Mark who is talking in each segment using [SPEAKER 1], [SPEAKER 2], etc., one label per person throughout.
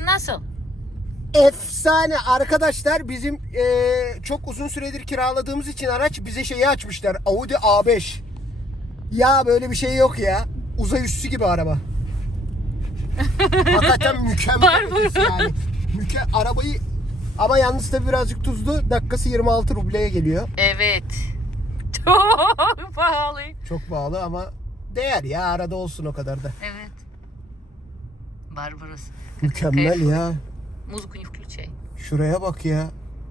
[SPEAKER 1] Metin nasıl?
[SPEAKER 2] Efsane arkadaşlar, bizim çok uzun süredir kiraladığımız için araç bize şeyi açmışlar. Audi A5. Ya böyle bir şey yok ya. Uzay üssü gibi araba. Hakikaten mükemmel ötesi yani. Arabayı ama yalnız tabii birazcık tuzlu. Dakikası 26 rubleye geliyor.
[SPEAKER 1] Evet. Çok pahalı.
[SPEAKER 2] Çok pahalı ama değer ya, arada olsun o kadar da.
[SPEAKER 1] Evet. Barbaros.
[SPEAKER 2] Mükemmel ya.
[SPEAKER 1] Музыку не включай.
[SPEAKER 2] Şuraya bak ya.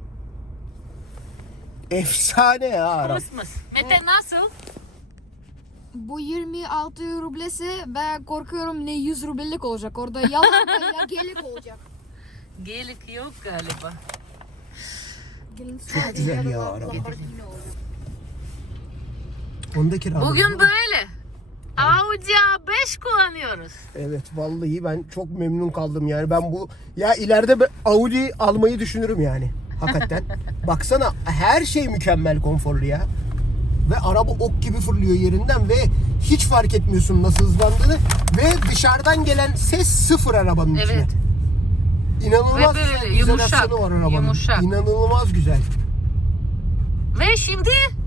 [SPEAKER 2] Efsane ya araba.
[SPEAKER 1] Kosmos. Mete nasıl?
[SPEAKER 3] Bu 26 rublesi ve korkuyorum ne 100 rublelik olacak. Orada yalan ya gelik olacak.
[SPEAKER 1] Gelik yok galiba.
[SPEAKER 2] Çok güzel ya araba. Onu da kiraladım.
[SPEAKER 1] Bugün böyle. Audi A5 kullanıyoruz.
[SPEAKER 2] Evet vallahi ben çok memnun kaldım yani. Ben bu ya ileride Audi almayı düşünürüm yani. Hakikaten. Baksana her şey mükemmel konforlu ya. Ve araba ok gibi fırlıyor yerinden ve hiç fark etmiyorsun nasıl hızlandığını ve dışarıdan gelen ses sıfır arabanın içine.
[SPEAKER 1] Evet.
[SPEAKER 2] İnanılmaz
[SPEAKER 1] Ve
[SPEAKER 2] güzel
[SPEAKER 1] böyle
[SPEAKER 2] bir
[SPEAKER 1] yumuşak,
[SPEAKER 2] izolasyonu var arabanın.
[SPEAKER 1] yumuşak.
[SPEAKER 2] İnanılmaz güzel.
[SPEAKER 1] Ve şimdi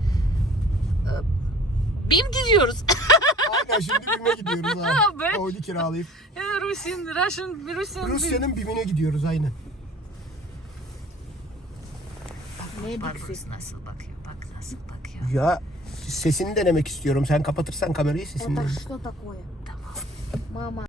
[SPEAKER 1] BİM gidiyoruz.
[SPEAKER 2] Aynen şimdi BİM'e gidiyoruz ha.
[SPEAKER 1] Ben-
[SPEAKER 2] Audi kiralayıp.
[SPEAKER 1] Rusya'nın
[SPEAKER 2] Rusya'nın BİM'ine gidiyoruz aynen.
[SPEAKER 1] Barbaros nasıl bakıyor? Bak nasıl bakıyor.
[SPEAKER 2] Ya sesini denemek istiyorum. Sen kapatırsan kamerayı sesini
[SPEAKER 3] Это
[SPEAKER 2] denemek.
[SPEAKER 3] что такое? Мама.